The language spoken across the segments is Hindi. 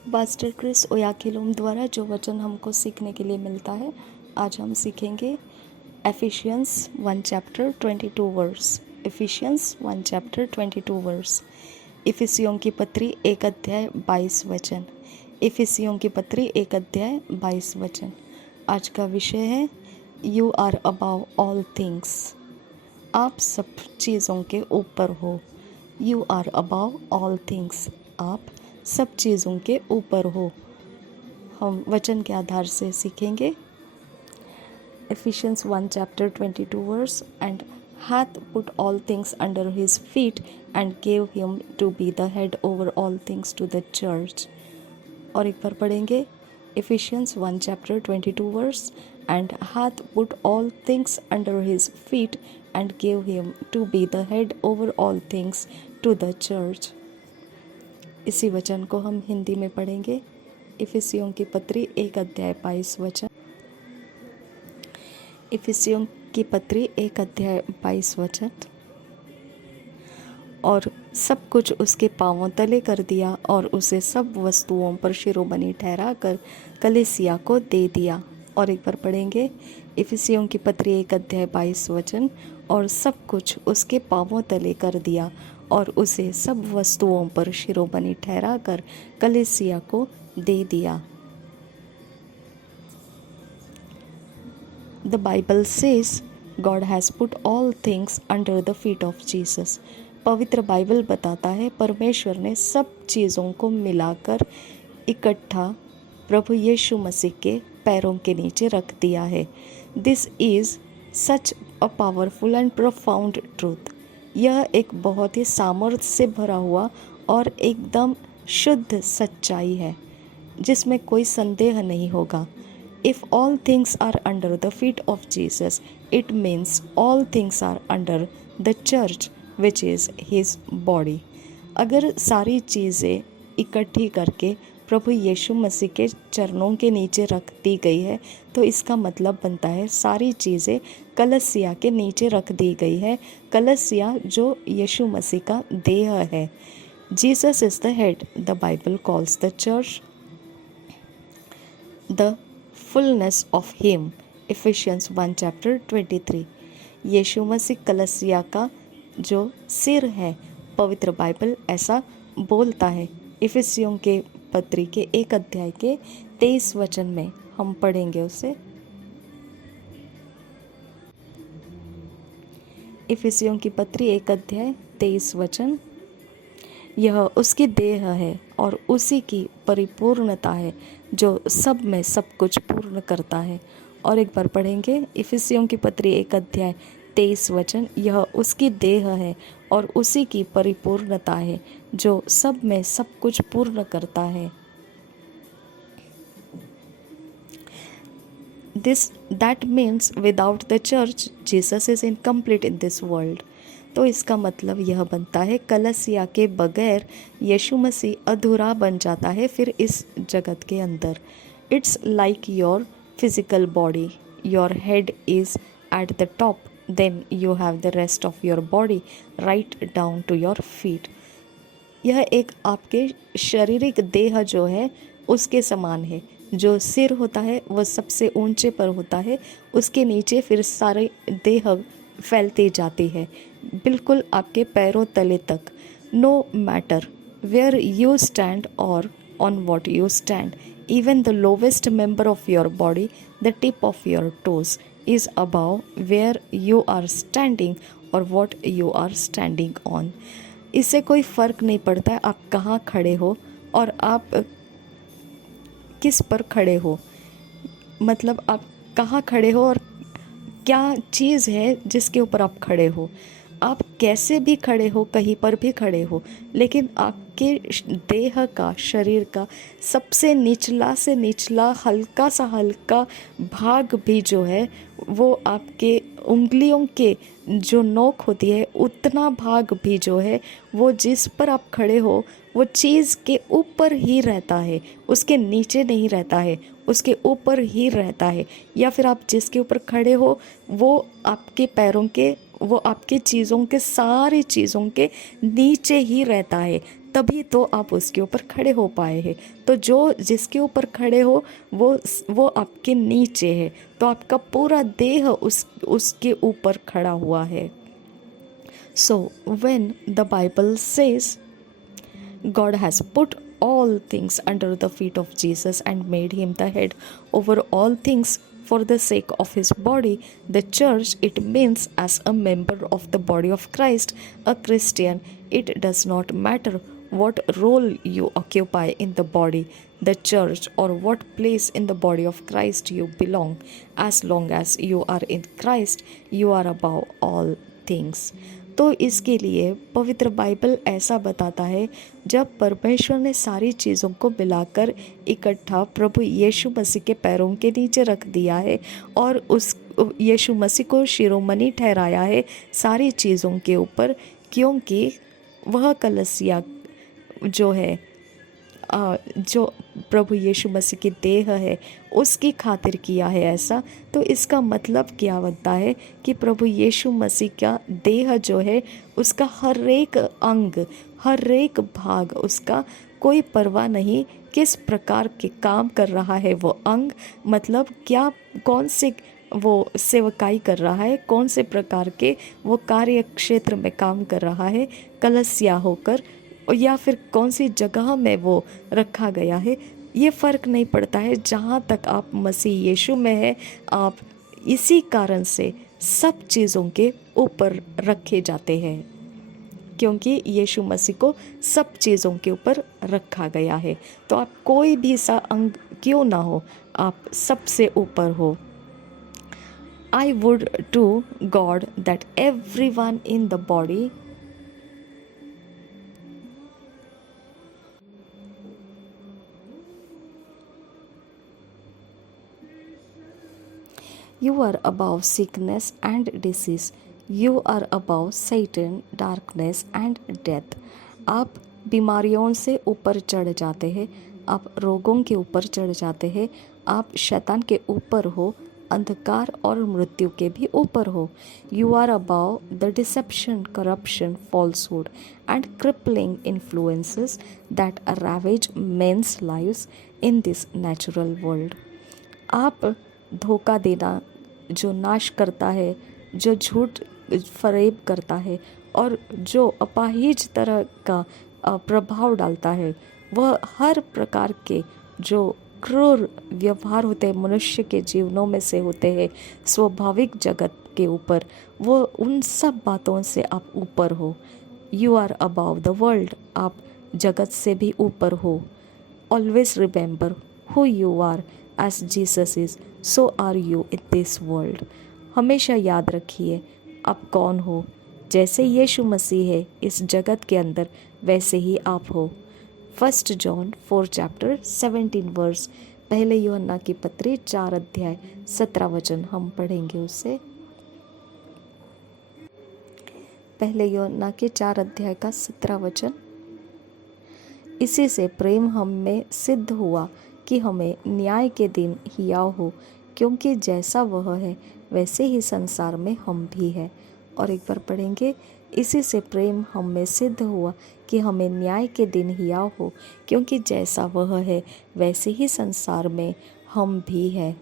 पास्टर क्रिस ओयाखिलोम द्वारा जो वचन हमको सीखने के लिए मिलता है, आज हम सीखेंगे Ephesians 1 chapter 22 verse. Ephesians 1 chapter 22 verse. इफिसियों की पत्री 1 अध्याय 22 वचन। इफिसियों की पत्री 1 अध्याय 22 वचन। आज का विषय है you are above all things. आप सब चीज़ों के ऊपर हो। You are above all things. आप सब चीज़ों के ऊपर हो। हम वचन के आधार से सीखेंगे Ephesians 1 chapter 22 verse, and hath put all things under his feet and gave him to be the head over all things to the church। और एक बार पढ़ेंगे Ephesians 1 chapter 22 verse, and hath put all things under his feet and gave him to be the head over all things to the church। इसी वचन को हम हिंदी में पढ़ेंगे। इफिसियों की पत्री 1 अध्याय 22 वचन। इफिसियों की पत्री 1 अध्याय 22 वचन। और सब कुछ उसके पांवों तले कर दिया और उसे सब वस्तुओं पर शिरोमणि ठहरा कर कलीसिया को दे दिया। और एक बार पढ़ेंगे इफिसियों की पत्री 1 अध्याय 22 वचन। और सब कुछ उसके पांवों तले कर दिया और उसे सब वस्तुओं पर शिरोमणि ठहरा कर कलीसिया को दे दिया। The Bible says God has put all things under the feet of Jesus। पवित्र बाइबल बताता है परमेश्वर ने सब चीज़ों को मिलाकर इकट्ठा प्रभु यीशु मसीह के पैरों के नीचे रख दिया है। This is such a powerful and profound truth. यह एक बहुत ही सामर्थ्य से भरा हुआ और एकदम शुद्ध सच्चाई है जिसमें कोई संदेह नहीं होगा। If all things are under the feet of Jesus, it means all things are under the church, which is his body। अगर सारी चीज़ें इकट्ठी करके प्रभु यीशु मसीह के चरणों के नीचे रख दी गई है तो इसका मतलब बनता है सारी चीज़ें कलीसिया के नीचे रख दी गई है। कलीसिया जो यीशु मसीह का देह है। Jesus is the head. The Bible calls the church the fullness of him. Efficiency 1 chapter 23। यीशु मसीह कलीसिया का जो सिर है, पवित्र बाइबल ऐसा बोलता है। इफिसियों के पत्री के 1 अध्याय के 23 वचन में हम पढ़ेंगे उसे। इफिसियों की पत्री 1 अध्याय 23 वचन। यह उसकी देह है और उसी की परिपूर्णता है जो सब में सब कुछ पूर्ण करता है। और एक बार पढ़ेंगे इफिसियों की पत्री 1 अध्याय 23 वचन। यह उसकी देह है और उसी की परिपूर्णता है जो सब में सब कुछ पूर्ण करता है। That means without the church, Jesus is incomplete in this world। तो इसका मतलब यह बनता है कलीसिया के बगैर यीशु मसीह अधूरा बन जाता है फिर इस जगत के अंदर। It's like your physical body. Your head is at the top, then you have the rest of your body right down to your feet. यह एक आपके शारीरिक देह जो है उसके समान है। जो सिर होता है वह सबसे ऊंचे पर होता है, उसके नीचे फिर सारे देह फैलती जाती है बिल्कुल आपके पैरों तले तक। No matter where you stand और on what you stand, even the lowest member of your body, the tip of your toes is above where you are standing और what you are standing on. इससे कोई फ़र्क नहीं पड़ता है आप कहाँ खड़े हो और आप किस पर खड़े हो। मतलब आप कहाँ खड़े हो और क्या चीज़ है जिसके ऊपर आप खड़े हो। आप कैसे भी खड़े हो, कहीं पर भी खड़े हो, लेकिन आपके देह का, शरीर का सबसे निचला से निचला हल्का सा हल्का भाग भी जो है वो आपके उंगलियों के जो नोक होती है उतना भाग भी जो है वो जिस पर आप खड़े हो वो चीज़ के ऊपर ही रहता है, उसके नीचे नहीं रहता है, उसके ऊपर ही रहता है। या फिर आप जिसके ऊपर खड़े हो वो आपके पैरों के, वो आपकी चीज़ों के, सारी चीज़ों के नीचे ही रहता है। तभी तो आप उसके ऊपर खड़े हो पाए हैं। तो जो जिसके ऊपर खड़े हो वो आपके नीचे है, तो आपका पूरा देह उसके ऊपर खड़ा हुआ है। So when the Bible says God has put all things under the feet of Jesus and made him the head over all things for the sake of his body, the church, it means as a member of the body of Christ, a Christian. It does not matter what role you occupy in the body, the church, or what place in the body of Christ you belong. As long as you are in Christ, you are above all things. तो इसके लिए पवित्र बाइबल ऐसा बताता है, जब परमेश्वर ने सारी चीज़ों को मिलाकर इकट्ठा प्रभु यीशु मसीह के पैरों के नीचे रख दिया है और उस यीशु मसीह को शिरोमणि ठहराया है सारी चीज़ों के ऊपर, क्योंकि वह कलीसिया जो है जो प्रभु यीशु मसीह की देह है उसकी खातिर किया है ऐसा। तो इसका मतलब क्या बनता है कि प्रभु यीशु मसीह का देह जो है उसका हर एक अंग, हर एक भाग, उसका कोई परवाह नहीं किस प्रकार के काम कर रहा है वो अंग, मतलब क्या कौन से वो सेवकाई कर रहा है, कौन से प्रकार के वो कार्य क्षेत्र में काम कर रहा है कलीसिया होकर, या फिर कौन सी जगह में वो रखा गया है, ये फ़र्क नहीं पड़ता है। जहाँ तक आप मसीह यीशु में है, आप इसी कारण से सब चीज़ों के ऊपर रखे जाते हैं, क्योंकि यीशु मसीह को सब चीज़ों के ऊपर रखा गया है। तो आप कोई भी सा अंग क्यों ना हो, आप सबसे ऊपर हो। I would to God that everyone in the body You are above sickness and disease. You are above Satan, darkness and death. आप बीमारियों से ऊपर चढ़ जाते हैं, आप रोगों के ऊपर चढ़ जाते हैं, आप शैतान के ऊपर हो, अंधकार और मृत्यु के भी ऊपर हो। You are above the deception, corruption, falsehood and crippling influences that ravage men's lives in this natural world. आप धोखा देना जो नाश करता है, जो झूठ फरेब करता है और जो अपाहिज तरह का प्रभाव डालता है, वह हर प्रकार के जो क्रूर व्यवहार होते हैं मनुष्य के जीवनों में से होते हैं स्वाभाविक जगत के ऊपर, वो उन सब बातों से आप ऊपर हो। You are above the world, आप जगत से भी ऊपर हो। Always remember who you are as Jesus is, so are you in this world. हमेशा याद रखिए आप कौन हो, जैसे यीशु मसीह है इस जगत के अंदर वैसे ही आप हो। 1 जॉन 4 चैप्टर 17 वर्स, पहले यूहन्ना की पत्री 4 अध्याय 17 वचन हम पढ़ेंगे उससे। पहले यूहन्ना के 4 अध्याय का 17 वचन। इसी से प्रेम हम में सिद्ध हुआ कि हमें न्याय के दिन हियाव हो, क्योंकि जैसा वह है वैसे ही संसार में हम भी हैं। और एक बार पढ़ेंगे, इसी से प्रेम हम में सिद्ध हुआ कि हमें न्याय के दिन हियाव हो, क्योंकि जैसा वह है वैसे ही संसार में हम भी हैं।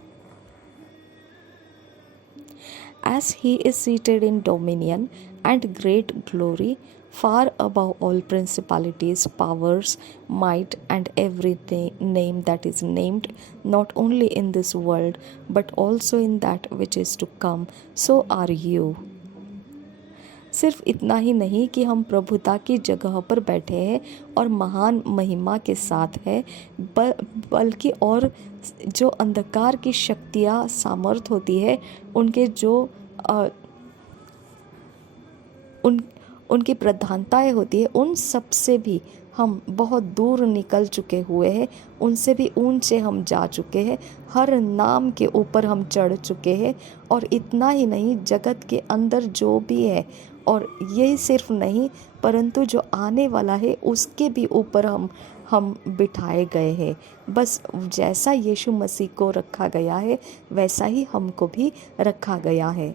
As he is seated in dominion and great glory, far above all principalities, powers, might, and every name that is named, not only in this world, but also in that which is to come, so are you. सिर्फ इतना ही नहीं कि हम प्रभुता की जगह पर बैठे हैं और महान महिमा के साथ हैं, बल्कि और जो अंधकार की शक्तियाँ सामर्थ होती है उनके जो उनकी प्रधानताएं होती है, उन सब से भी हम बहुत दूर निकल चुके हुए हैं, उनसे भी ऊंचे हम जा चुके हैं, हर नाम के ऊपर हम चढ़ चुके हैं। और इतना ही नहीं, जगत के अंदर जो भी है, और ये सिर्फ नहीं परंतु जो आने वाला है उसके भी ऊपर हम बिठाए गए हैं। बस जैसा यीशु मसीह को रखा गया है वैसा ही हमको भी रखा गया है।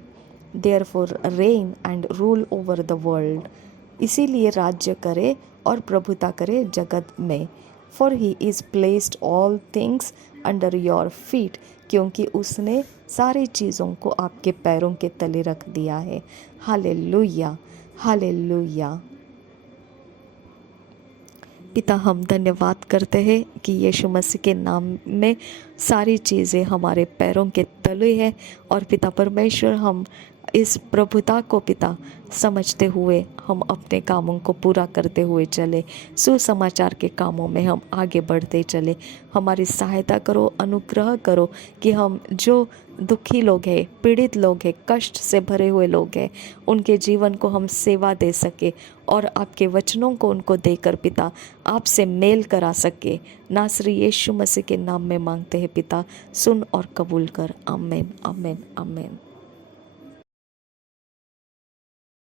Therefore reign and rule over the world. इसीलिए राज्य करे और प्रभुता करे जगत में। For he is placed all things under your feet, क्योंकि उसने सारी चीज़ों को आपके पैरों के तले रख दिया है। Hallelujah, hallelujah. पिता, हम धन्यवाद करते हैं कि यीशु मसीह के नाम में सारी चीज़ें हमारे पैरों के तले हैं। और पिता परमेश्वर, हम इस प्रभुता को पिता समझते हुए हम अपने कामों को पूरा करते हुए चले, सुसमाचार के कामों में हम आगे बढ़ते चले। हमारी सहायता करो, अनुग्रह करो कि हम जो दुखी लोग हैं, पीड़ित लोग हैं, कष्ट से भरे हुए लोग हैं, उनके जीवन को हम सेवा दे सके और आपके वचनों को उनको देकर पिता आपसे मेल करा सके। नासरी यीशु मसीह के नाम में मांगते हैं पिता, सुन और कबूल कर। आमीन, आमीन, आमीन।